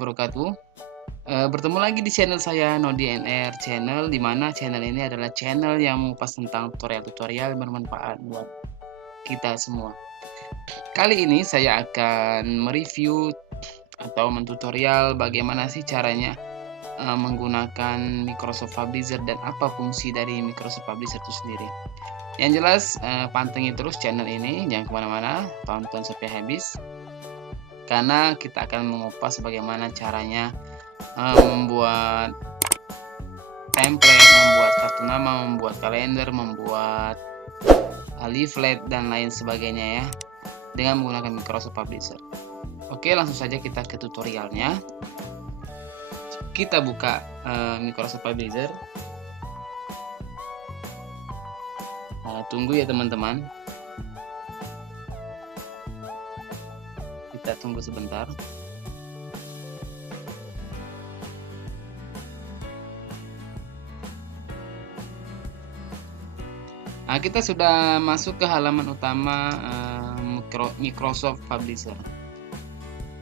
wabarakatuh. Bertemu lagi di channel saya Nodi NR Channel, dimana channel ini adalah channel yang mengupas tentang tutorial-tutorial bermanfaat buat kita semua. Kali ini saya akan mereview atau mentutorial bagaimana sih caranya menggunakan Microsoft Publisher dan apa fungsi dari Microsoft Publisher itu sendiri. Yang jelas pantengin terus channel ini, jangan kemana-mana, tonton sampai habis, karena kita akan mengupas bagaimana caranya membuat template, membuat kartu nama, membuat kalender, membuat leaflet dan lain sebagainya ya, dengan menggunakan Microsoft Publisher. Oke, langsung saja kita ke tutorialnya. Kita buka Microsoft Publisher. Tunggu ya teman-teman. Kita tunggu sebentar. Nah, kita sudah masuk ke halaman utama Microsoft Publisher.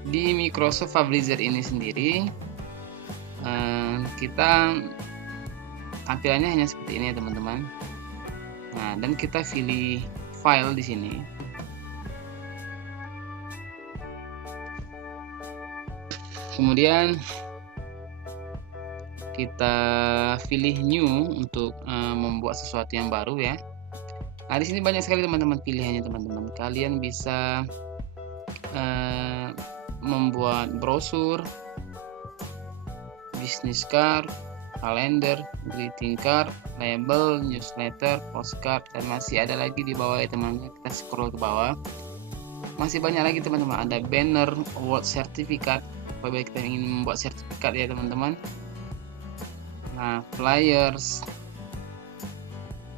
Di Microsoft Publisher ini sendiri, kita tampilannya hanya seperti ini ya teman-teman. Nah, dan kita pilih file di sini. Kemudian kita pilih new untuk membuat sesuatu yang baru ya. Nah, di sini banyak sekali teman-teman pilihannya teman-teman. Kalian bisa membuat brosur, business card, kalender, greeting card, label, newsletter, postcard, dan masih ada lagi di bawah ya teman-teman. Kita scroll ke bawah. Masih banyak lagi teman-teman. Ada banner, award certificate. Apabila kita ingin membuat sertifikat ya teman-teman. Nah, flyers.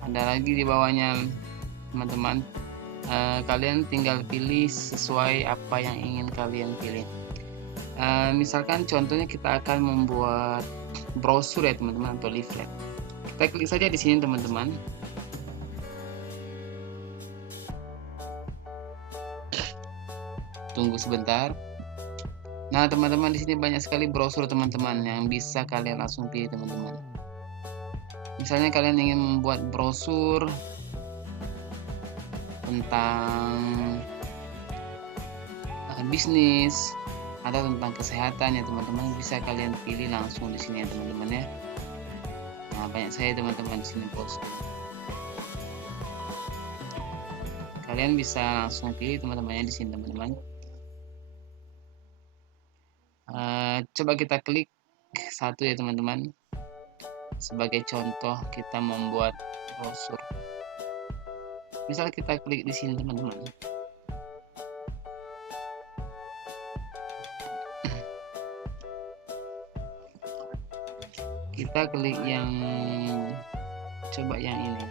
Ada lagi di bawahnya teman-teman. Kalian tinggal pilih sesuai apa yang ingin kalian pilih. Misalkan contohnya kita akan membuat brosur ya teman-teman, atau leaflet. Kita klik saja di sini teman-teman. Tunggu sebentar. Nah teman-teman, di sini banyak sekali brosur teman-teman yang bisa kalian langsung pilih teman-teman. Misalnya kalian ingin membuat brosur tentang bisnis atau tentang kesehatan ya teman-teman, bisa kalian pilih langsung di sini ya teman-teman ya. Nah, banyak saya teman-teman di sini brosur. Kalian bisa langsung pilih teman-temannya di sini teman-teman. Coba kita klik satu ya teman-teman. Sebagai contoh kita membuat brosur. Misal kita klik di sini teman-teman. Kita klik yang coba yang ini.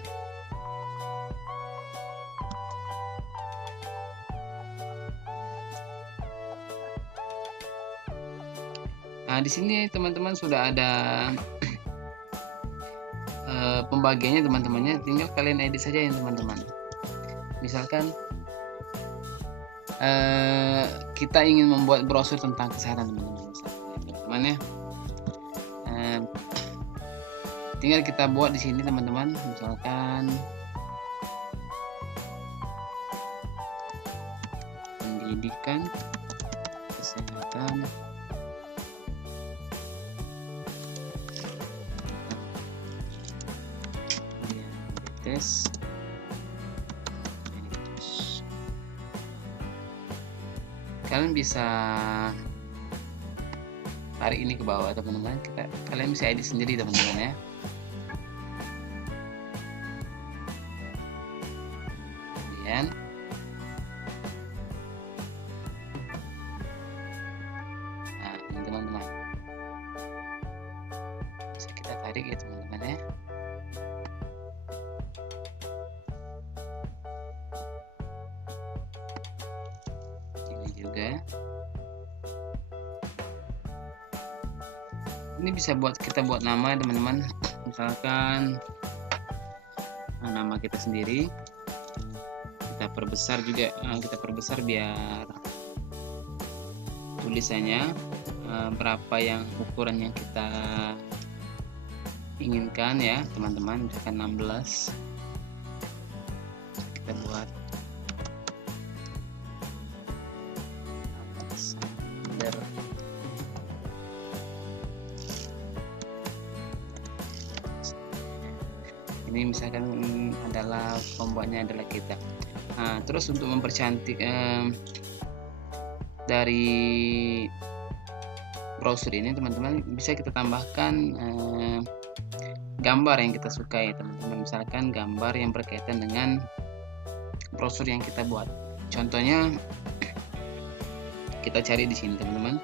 Nah, di sini teman-teman sudah ada pembagiannya teman-temannya, tinggal kalian edit saja ya teman-teman. Misalkan kita ingin membuat brosur tentang kesehatan teman-teman ya. Tinggal kita buat di sini teman-teman, misalkan pendidikan, kesehatan, diabetes, kalian bisa tarik ini ke bawah teman-teman. Kalian bisa edit sendiri teman-teman ya. Kemudian nah ini teman-teman, bisa kita tarik ya teman-teman ya. Ini juga. Ini bisa kita buat nama teman-teman. Misalkan nama kita sendiri. Kita perbesar juga, kita perbesar biar tulisannya berapa yang ukuran yang kita inginkan ya teman-teman. Misalkan 16, kita buat under. Ini misalkan adalah pembuatnya adalah kita. Nah, terus untuk mempercantik dari browser ini teman-teman, bisa kita tambahkan gambar yang kita sukai teman-teman. Misalkan gambar yang berkaitan dengan browser yang kita buat. Contohnya kita cari di sini teman-teman.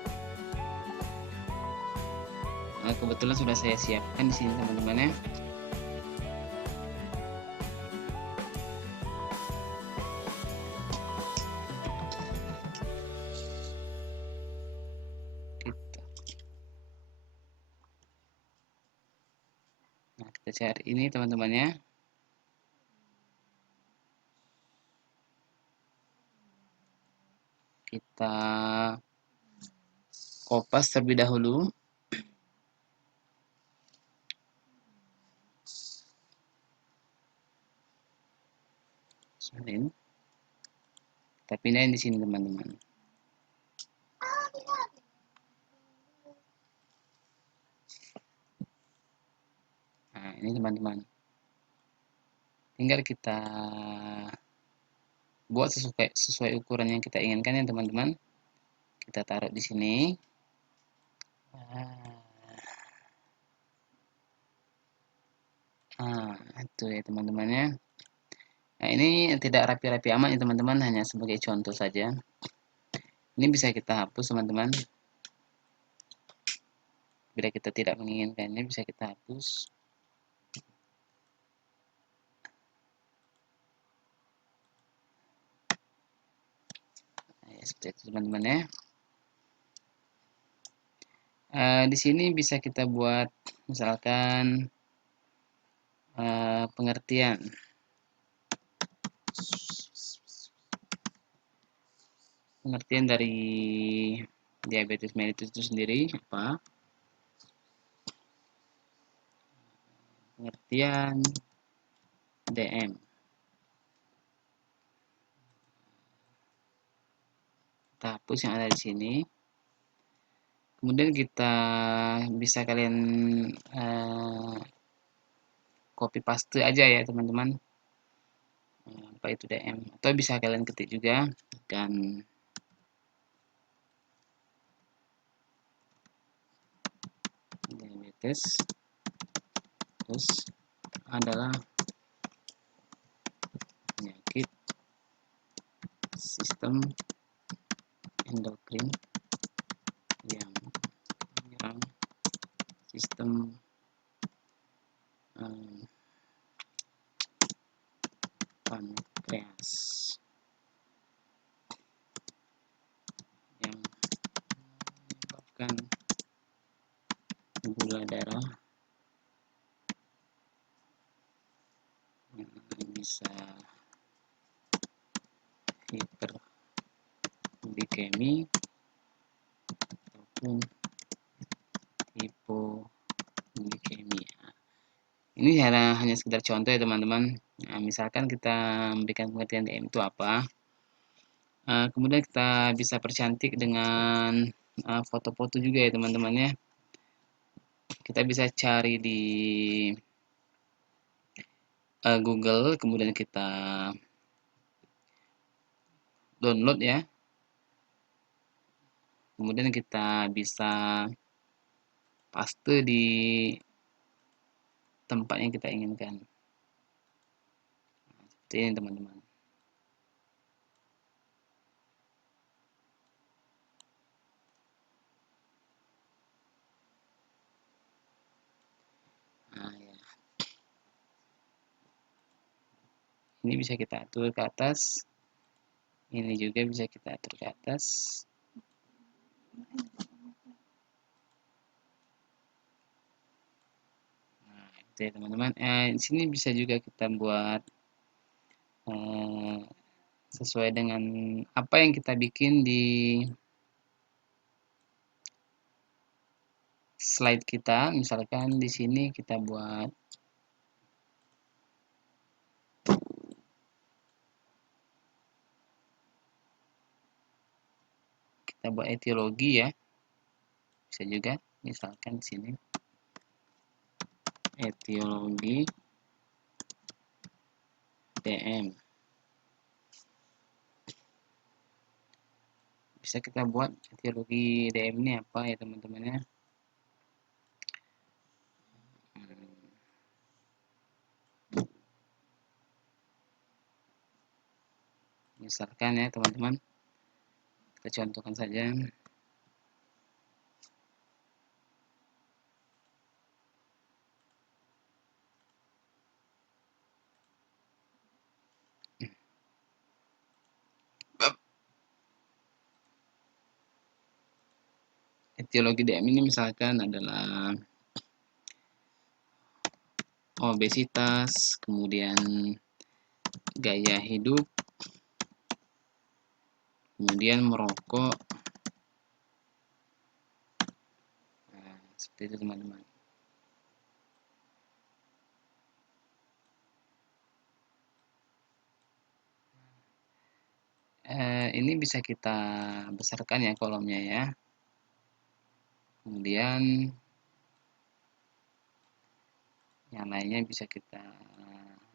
Nah, kebetulan sudah saya siapkan di sini teman-teman ya. Nah, kita cari ini teman-teman ya. Kita kopas terlebih dahulu. Ini. Kita pindahin di sini teman-teman. Nah, ini teman-teman. Tinggal kita buat sesuai ukuran yang kita inginkan ya teman-teman. Kita taruh di sini. Nah, itu ya teman-teman ya. Nah, ini tidak rapi-rapi amat ya teman-teman, hanya sebagai contoh saja. Ini bisa kita hapus teman-teman. Bila kita tidak menginginkannya, bisa kita hapus. Nah, ya, seperti itu teman-teman ya. Di sini bisa kita buat misalkan pengertian. Pengertian dari diabetes mellitus itu sendiri apa? Pengertian DM. Kita hapus yang ada di sini. Kemudian kita bisa kalian copy paste aja ya teman-teman. Apa itu DM? Atau bisa kalian ketik juga dan diabetes terus adalah penyakit sistem endokrin yang menyerang sistem pankreas yang menyebabkan gula darah yang bisa hiperglikemi ataupun hipoglikemia. Ini hanya sekedar contoh ya teman-teman. Nah, misalkan kita memberikan pengertian DM itu apa, kemudian kita bisa percantik dengan foto-foto juga ya teman-teman ya. Kita bisa cari di Google, kemudian kita download ya. Kemudian kita bisa paste di tempat yang kita inginkan. Nah, seperti ini teman-teman. Nah, ya. Ini bisa kita atur ke atas. Ini juga bisa kita atur ke atas. Nah, itu ya teman-teman. Di sini bisa juga kita buat sesuai dengan apa yang kita bikin di slide kita. Misalkan di sini kita buat etiologi ya. Bisa juga misalkan di sini etiologi DM. Bisa kita buat etiologi DM ini apa ya teman-teman ya. Misalkan ya teman-teman, kita contohkan saja. Etiologi DM ini misalkan adalah obesitas, kemudian gaya hidup, kemudian merokok. Nah, seperti itu teman-teman. Ini bisa kita besarkan ya kolomnya ya. Kemudian yang lainnya bisa kita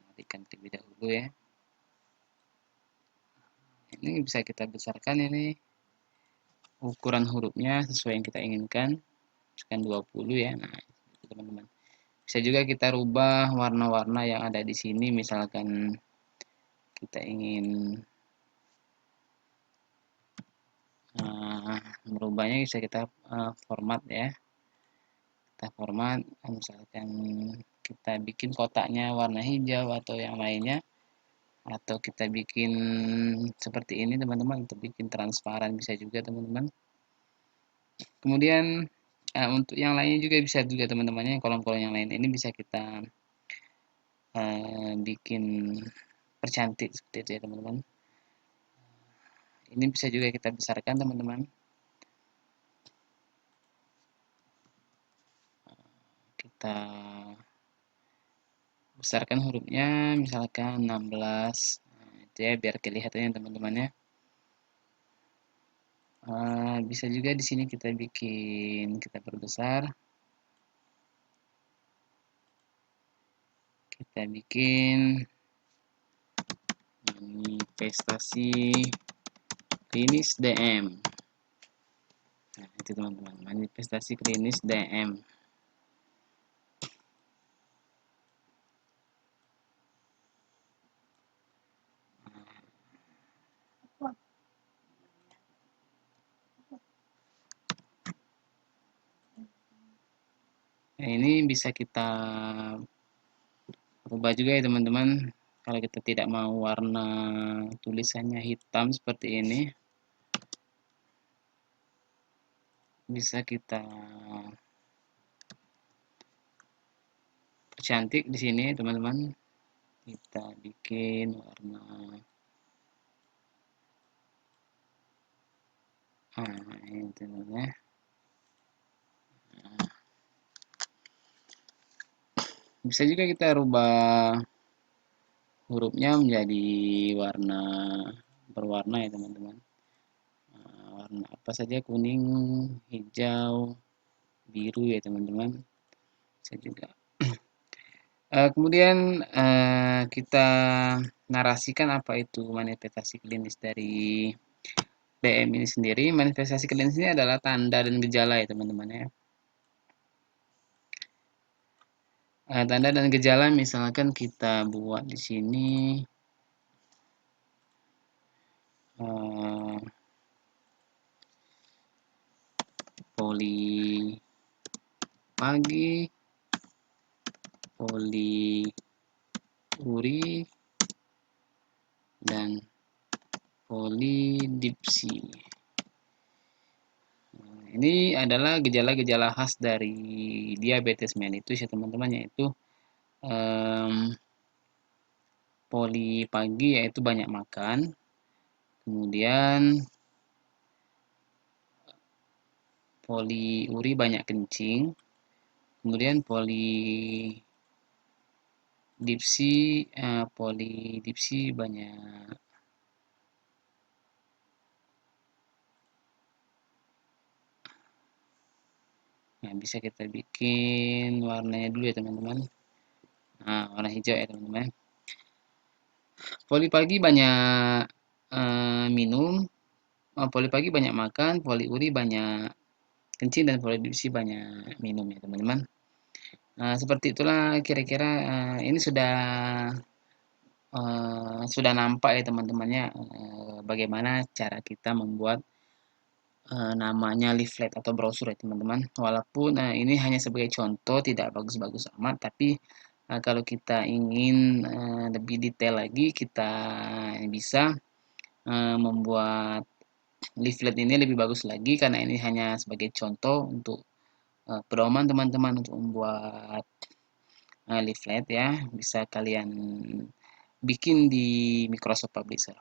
matikan terlebih dahulu ya. Ini bisa kita besarkan ini ukuran hurufnya sesuai yang kita inginkan. Misalkan 20 ya. Nah, itu teman-teman. Bisa juga kita rubah warna-warna yang ada di sini, misalkan kita ingin merubahnya, bisa kita format ya. Kita format, misalkan kita bikin kotaknya warna hijau atau yang lainnya, atau kita bikin seperti ini teman-teman, untuk bikin transparan bisa juga teman-teman. Kemudian untuk yang lainnya juga bisa juga teman-teman, kolom-kolom yang lain ini bisa kita bikin percantik seperti itu ya teman-teman. Ini bisa juga kita besarkan teman-teman. Kita besarkan hurufnya misalkan 16. Nah, itu ya biar kelihatannya teman-teman ya. Bisa juga di sini kita perbesar. Kita bikin manifestasi klinis DM. Nah, itu teman-teman, manifestasi klinis DM. Nah, ini bisa kita ubah juga ya teman-teman. Kalau kita tidak mau warna tulisannya hitam seperti ini, bisa kita percantik di sini teman-teman. Kita bikin warna ini teman-teman ya. Bisa juga kita rubah hurufnya menjadi warna berwarna ya teman-teman. Warna apa saja, kuning, hijau, biru ya teman-teman. Bisa juga. Kemudian kita narasikan apa itu manifestasi klinis dari DM ini sendiri. Manifestasi klinis ini adalah tanda dan gejala ya teman-teman ya. Tanda dan gejala misalkan kita buat di sini poli pagi, poliuri, dan polidipsi. Ini adalah gejala-gejala khas dari diabetes mellitus ya teman-teman, yaitu poli pagi yaitu banyak makan, kemudian poliuri banyak kencing, kemudian polidipsi banyak. Nah, bisa kita bikin warnanya dulu ya teman-teman. Nah, warna hijau ya teman-teman. Poli pagi banyak minum, poli pagi banyak makan, poliuri banyak kencing, dan polidipsi banyak minum ya teman-teman. Nah, seperti itulah kira-kira ini sudah nampak ya teman-temannya, bagaimana cara kita membuat namanya leaflet atau brosur ya teman-teman. Walaupun ini hanya sebagai contoh, tidak bagus-bagus amat, tapi kalau kita ingin lebih detail lagi, kita bisa membuat leaflet ini lebih bagus lagi, karena ini hanya sebagai contoh untuk pedoman teman-teman untuk membuat leaflet ya. Bisa kalian bikin di Microsoft Publisher.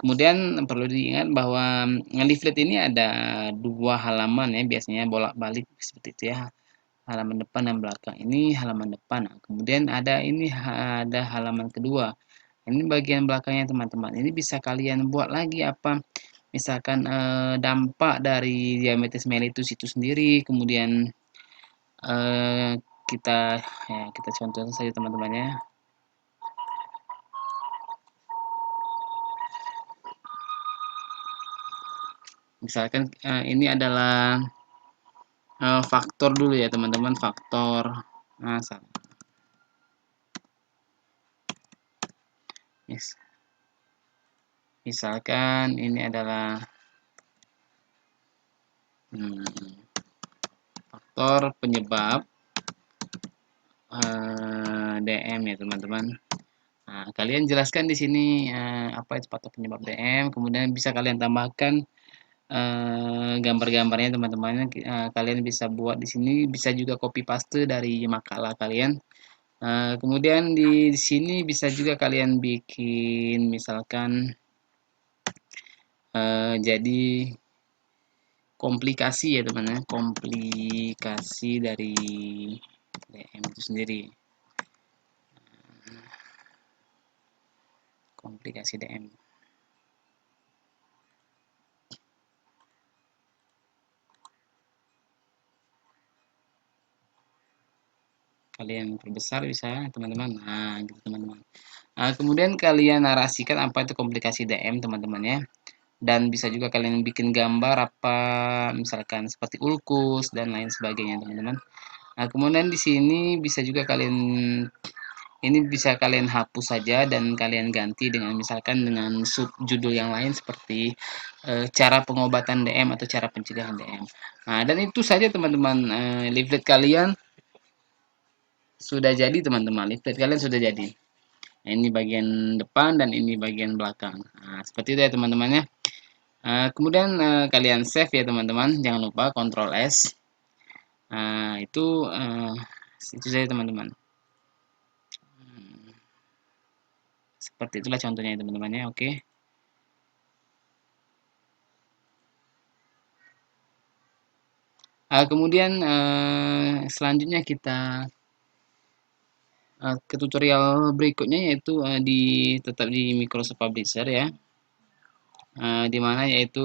Kemudian perlu diingat bahwa leaflet ini ada dua halaman ya, biasanya bolak-balik seperti itu ya, halaman depan dan belakang. Ini halaman depan. Kemudian ada halaman kedua. Ini bagian belakangnya teman-teman. Ini bisa kalian buat lagi apa? Misalkan dampak dari diabetes mellitus itu sendiri. Kemudian eh, kita contoh saja teman-teman ya. Misalkan ini adalah faktor dulu ya teman-teman, faktor. Nah, misalkan ini adalah faktor penyebab DM ya teman-teman. Nah, kalian jelaskan di sini apa itu faktor penyebab DM, kemudian bisa kalian tambahkan gambar-gambarnya teman-teman. Kalian bisa buat di sini, bisa juga copy paste dari makalah kalian. Kemudian di sini bisa juga kalian bikin misalkan jadi komplikasi ya teman-teman, komplikasi dari DM itu sendiri. Komplikasi DM. Kalian perbesar bisa teman-teman. Nah, gitu teman-teman. Kemudian kalian narasikan apa itu komplikasi DM teman-teman ya. Dan bisa juga kalian bikin gambar apa, misalkan seperti ulkus dan lain sebagainya teman-teman. Nah, kemudian di sini bisa juga kalian hapus saja dan kalian ganti dengan misalkan dengan subjudul yang lain seperti cara pengobatan DM atau cara pencegahan DM. Nah, dan itu saja teman-teman, leaflet kalian sudah jadi teman-teman. Leaflet kalian sudah jadi. Nah, ini bagian depan dan ini bagian belakang. Nah, seperti itu ya teman-teman ya. Kemudian kalian save ya teman-teman. Jangan lupa Ctrl S. Itu saja teman-teman. Seperti itulah contohnya ya teman-teman ya. Oke. Kemudian selanjutnya kita ke tutorial berikutnya, yaitu tetap di Microsoft Publisher ya. Di mana yaitu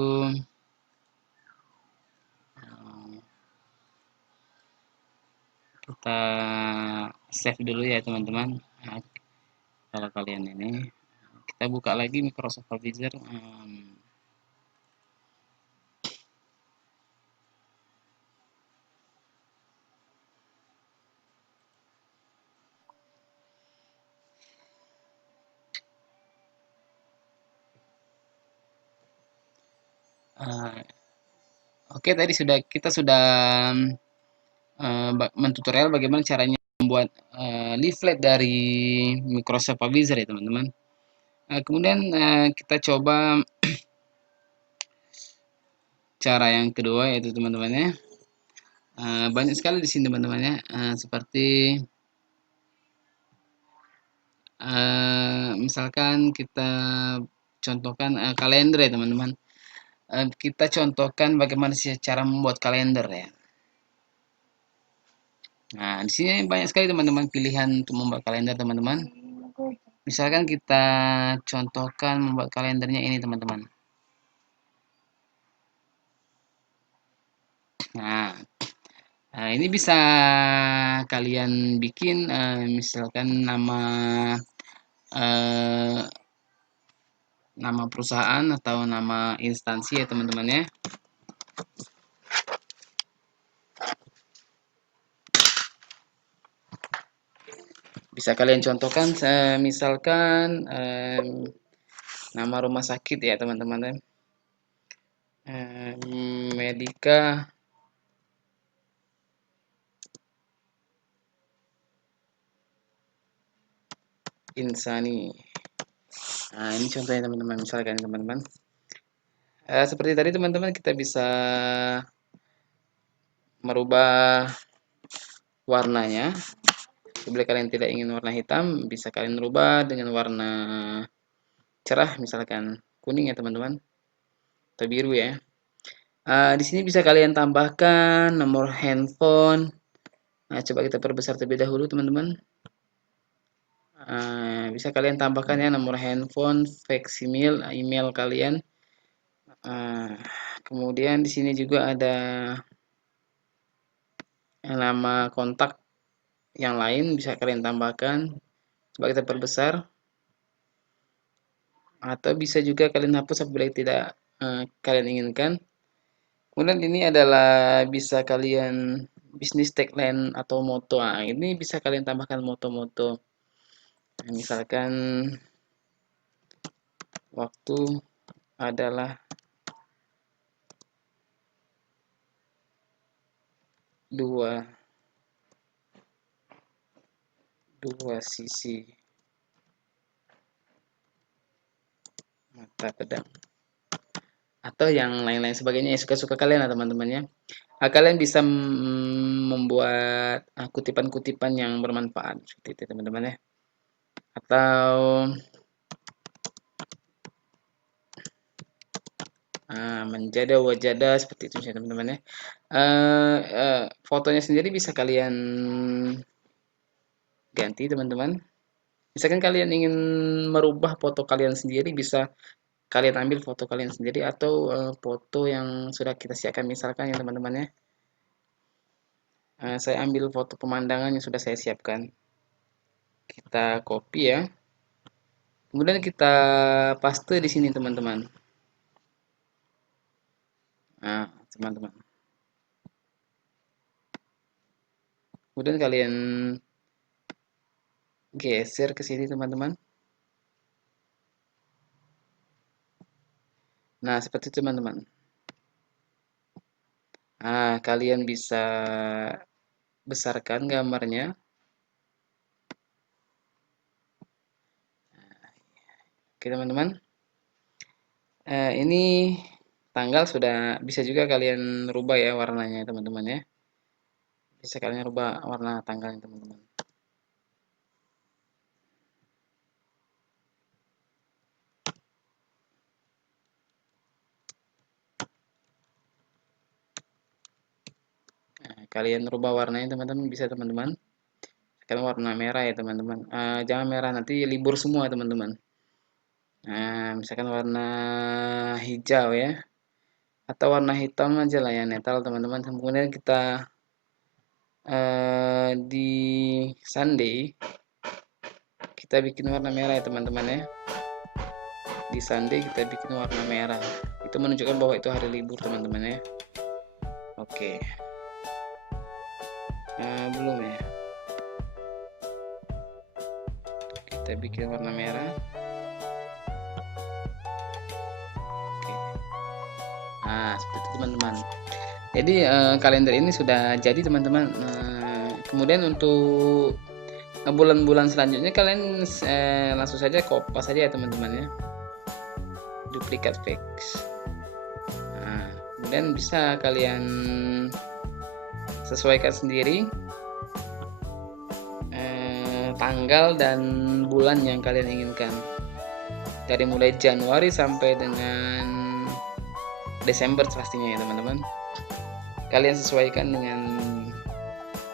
kita save dulu ya teman-teman. Kalau kalian ini kita buka lagi Microsoft Publisher. Oke, tadi kita sudah mentutorial bagaimana caranya membuat leaflet dari Microsoft Publisher ya teman-teman. Kemudian kita coba cara yang kedua, yaitu teman-temannya banyak sekali di sini teman-temannya, seperti misalkan kita contohkan kalender ya teman-teman. kita contohkan bagaimana sih cara membuat kalender ya. Nah, di sini banyak sekali teman-teman pilihan untuk membuat kalender teman-teman. Misalkan kita contohkan membuat kalendernya ini teman-teman. Nah, ini bisa kalian bikin misalkan eh, nama perusahaan atau nama instansi ya teman-teman ya. Bisa kalian contohkan misalkan nama rumah sakit ya teman-teman ya. Medika Insani. Nah, ini contohnya teman-teman, misalkan teman-teman. Seperti tadi teman-teman kita bisa merubah warnanya. Bila kalian tidak ingin warna hitam, bisa kalian rubah dengan warna cerah, misalkan kuning ya teman-teman, atau biru ya. Di sini bisa kalian tambahkan nomor handphone. Nah, coba kita perbesar terlebih dahulu teman-teman. Bisa kalian tambahkan ya nomor handphone, faksimil, email kalian. Kemudian di sini juga ada nama kontak yang lain, bisa kalian tambahkan. Coba kita perbesar. Atau bisa juga kalian hapus apabila tidak kalian inginkan. Kemudian ini adalah bisa kalian bisnis tagline atau moto. Nah, ini bisa kalian tambahkan moto-moto. Nah, misalkan waktu adalah dua sisi mata pedang, atau yang lain-lain sebagainya ya, suka-suka kalian lah teman-teman ya. Kalian bisa membuat kutipan-kutipan yang bermanfaat seperti itu teman-teman ya, atau menjada wajada seperti itu ya teman-teman ya. Fotonya sendiri bisa kalian ganti teman-teman. Misalkan kalian ingin merubah foto kalian sendiri, bisa kalian ambil foto kalian sendiri atau foto yang sudah kita siapkan misalkan ya teman-teman ya. Saya ambil foto pemandangan yang sudah saya siapkan. Kita copy ya. Kemudian kita paste di sini teman-teman. Nah, teman-teman. Kemudian kalian geser ke sini teman-teman. Nah, seperti itu teman-teman. Kalian bisa besarkan gambarnya. Oke teman-teman. Ini tanggal sudah bisa juga kalian rubah ya warnanya teman-teman ya. Bisa kalian rubah warna tanggalnya teman-teman. Kalian rubah warnanya teman-teman, bisa teman-teman. Kalian warna merah ya teman-teman. Jangan merah, nanti libur semua teman-teman. Misalkan warna hijau ya, atau warna hitam aja lah ya, netral teman-teman. Kemudian kita di Sunday kita bikin warna merah ya teman-teman ya. Di Sunday kita bikin warna merah, itu menunjukkan bahwa itu hari libur teman-teman ya. Oke. Belum ya, kita bikin warna merah. Oke. Seperti itu teman-teman. Jadi kalender ini sudah jadi teman-teman. Kemudian untuk bulan-bulan selanjutnya kalian langsung saja kopas saja ya teman-teman ya, duplikat fix. Kemudian bisa kalian sesuaikan sendiri tanggal dan bulan yang kalian inginkan, dari mulai Januari sampai dengan Desember pastinya ya teman-teman. Kalian sesuaikan dengan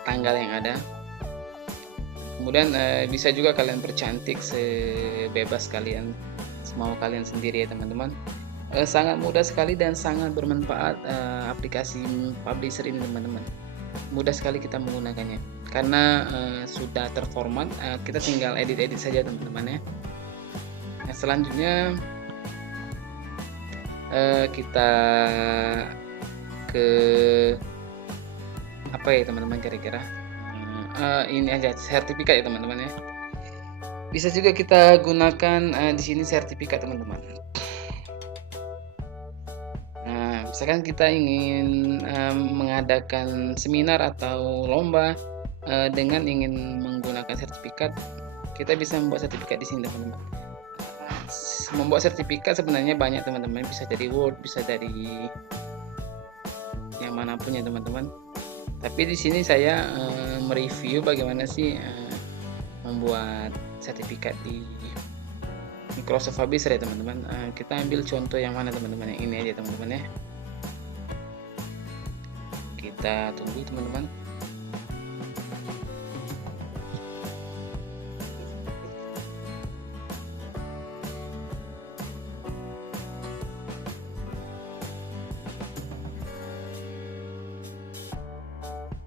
tanggal yang ada. Kemudian bisa juga kalian percantik sebebas kalian, semau kalian sendiri ya teman-teman. Sangat mudah sekali dan sangat bermanfaat aplikasi publisher ini teman-teman. Mudah sekali kita menggunakannya karena sudah terformat, kita tinggal edit-edit saja teman-teman ya. Nah, selanjutnya kita ke apa ya teman-teman, kira-kira ini aja sertifikat ya teman-teman ya. Bisa juga kita gunakan di sini sertifikat teman-teman. Nah, misalkan kita ingin mengadakan seminar atau lomba dengan ingin menggunakan sertifikat, kita bisa membuat sertifikat di sini teman-teman. Membuat sertifikat sebenarnya banyak teman-teman, bisa dari Word, bisa dari yang manapun ya teman-teman. Tapi di sini saya mereview bagaimana sih membuat sertifikat di Microsoft Publisher ya teman-teman. Kita ambil contoh yang mana teman-teman, yang ini aja teman-teman ya. Kita tunggu teman-teman.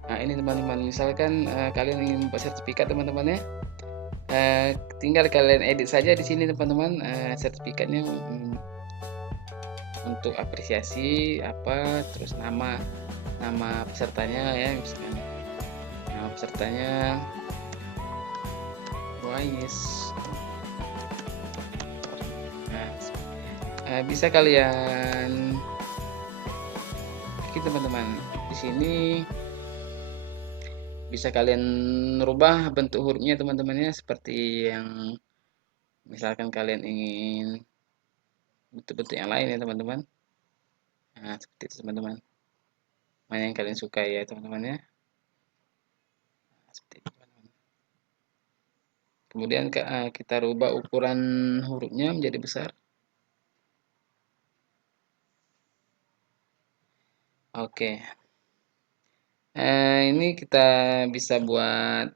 Nah ini teman-teman, misalkan kalian ingin membuat sertifikat teman-teman ya, tinggal kalian edit saja di sini teman-teman, sertifikatnya untuk apresiasi apa, terus nama pesertanya ya, misalkan nama pesertanya Wais. Nah, bisa kalian klik teman-teman di sini, bisa kalian rubah bentuk hurufnya teman-temannya, seperti yang misalkan kalian ingin bentuk-bentuk yang lain ya teman-teman. Nah seperti itu teman-teman, mana yang kalian suka ya teman-teman ya. Nah, seperti itu teman-teman. Kemudian kita rubah ukuran hurufnya menjadi besar. Oke, ini kita bisa buat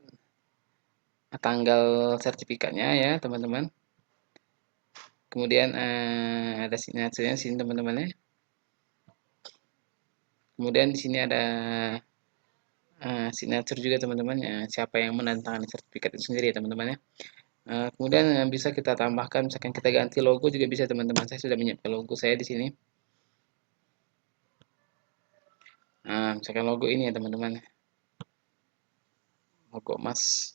tanggal sertifikatnya ya teman-teman. Kemudian ada signaturenya sini teman-teman ya. Kemudian di sini ada signature juga teman-teman ya, siapa yang menandatangani sertifikat itu sendiri ya teman-teman ya. Kemudian bisa kita tambahkan, misalkan kita ganti logo juga bisa teman-teman. Saya sudah menyiapkan logo saya di sini. Nah, misalkan logo ini ya teman-teman, logo emas.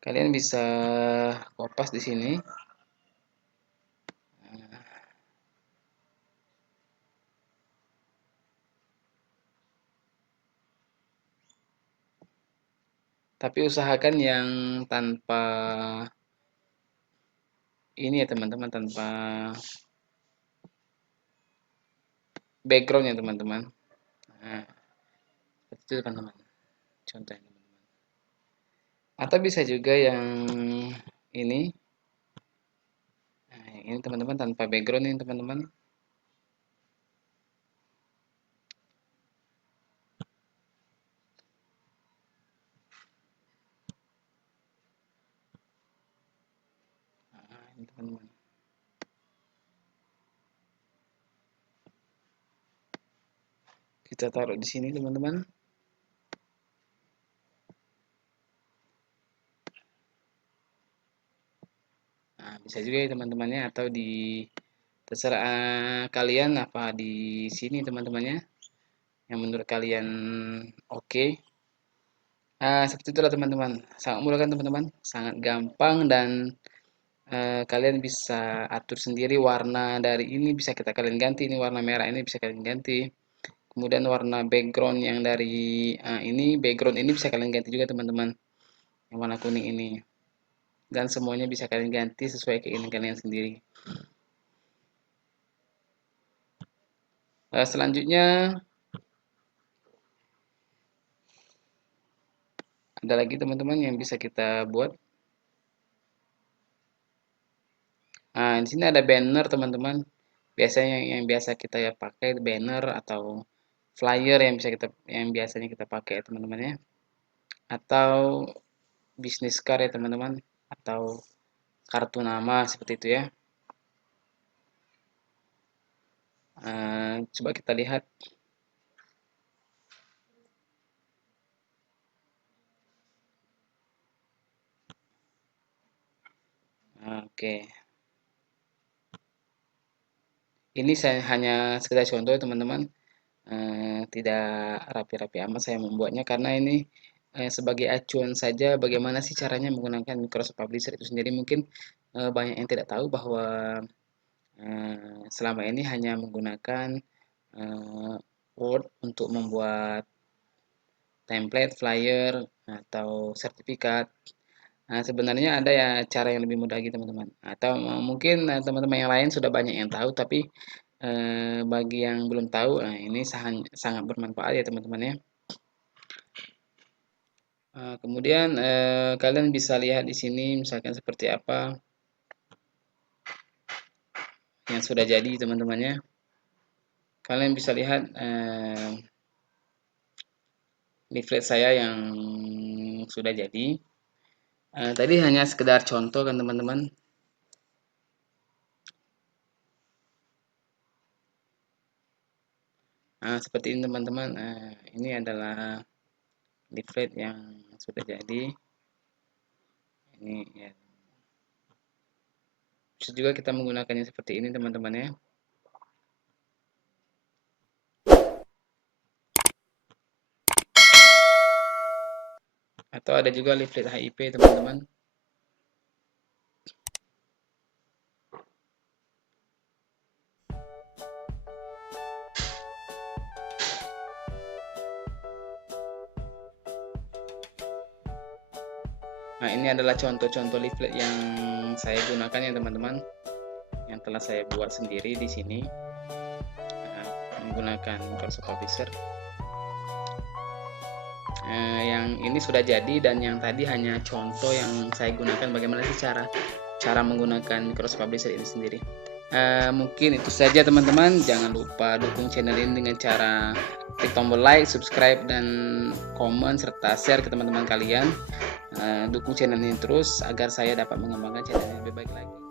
Kalian bisa kopas di sini. Tapi usahakan yang tanpa ini ya teman-teman, tanpa background ya teman-teman. Nah, seperti itu teman-teman, contohnya. Atau bisa juga yang ini. Nah, ini teman-teman tanpa background ini teman-teman. Nah, ini teman-teman. Kita taruh di sini teman-teman. Nah, bisa juga ya teman-temannya, atau di terserah kalian apa di sini teman-temannya yang menurut kalian oke. Seperti itulah teman-teman, sangat mudah kan teman-teman, sangat gampang, dan kalian bisa atur sendiri warna dari ini, bisa kita kalian ganti, ini warna merah ini bisa kalian ganti. Kemudian warna background yang dari ini, background ini bisa kalian ganti juga teman-teman, yang warna kuning ini, dan semuanya bisa kalian ganti sesuai keinginan kalian sendiri. Selanjutnya Ada lagi teman-teman yang bisa kita buat. Nah, di sini ada banner teman-teman. Biasanya yang biasa kita ya pakai banner atau flyer yang biasanya kita pakai teman-teman ya. Atau bisnis card ya teman-teman, atau kartu nama seperti itu ya. Coba kita lihat. Oke, ini saya hanya sekedar contoh ya teman-teman. Tidak rapi-rapi amat saya membuatnya karena ini sebagai acuan saja bagaimana sih caranya menggunakan Microsoft Publisher itu sendiri. Mungkin banyak yang tidak tahu bahwa selama ini hanya menggunakan Word untuk membuat template, flyer, atau sertifikat. Nah, sebenarnya ada ya cara yang lebih mudah gitu teman-teman. Atau mungkin teman-teman yang lain sudah banyak yang tahu, tapi bagi yang belum tahu, ini sangat sangat bermanfaat ya teman-teman ya. Kemudian kalian bisa lihat di sini misalkan seperti apa yang sudah jadi teman-temannya. Kalian bisa lihat leaflet saya yang sudah jadi. Tadi hanya sekedar contoh kan teman-teman. Nah, seperti ini teman-teman. Ini adalah leaflet yang sudah jadi. Ini ya. Bisa juga kita menggunakannya seperti ini teman-teman ya. Atau ada juga leaflet HIP teman-teman. Nah, ini adalah contoh-contoh leaflet yang saya gunakan ya teman-teman, yang telah saya buat sendiri di sini menggunakan Microsoft Publisher. Yang ini sudah jadi dan yang tadi hanya contoh yang saya gunakan bagaimana sih cara menggunakan Microsoft Publisher ini sendiri. Mungkin itu saja teman-teman. Jangan lupa dukung channel ini dengan cara klik tombol like, subscribe, dan komen serta share ke teman-teman kalian. Dukung channel ini terus agar saya dapat mengembangkan channel yang lebih baik lagi.